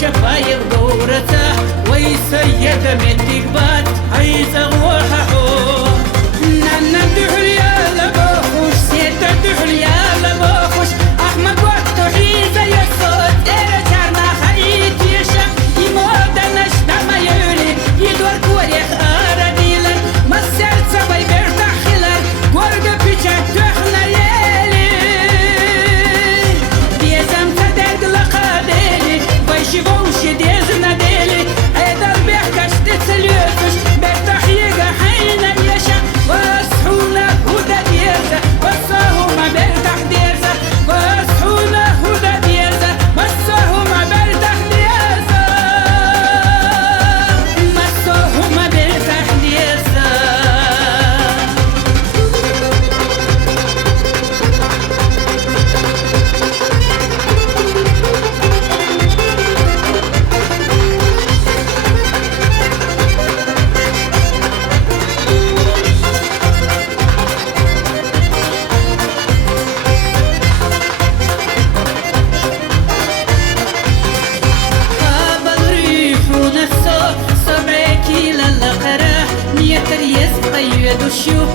شفايف دورته ويسيد من تقبات عيسى وححو نانا دحليا لبوخوش سيتا دحليا لبوخوش أحمد وقتو حيزة يسود إيرا جارنا خريط يشا يمودا نشتا ما يولي يدور كوريخ آرديلا مسير سباي بيرتاح خلال قرق بيشاك تخنا يلي ديزم تدق لقاديلي بيشيبوش ديزنا ديلي ايدر بيحكش تتسليوكش بيرتاح يقا حينا يشا واسحونا هدى ديزة وصاهو ما بيرتاح ديزة واسحونا هدى ديزة وصاهو ما بيرتاح ديزة وصاهو ما بيرتاح ديزة قابل ريح ونسو 7 كيلو للقراه 100 ريس قيد الشيوخ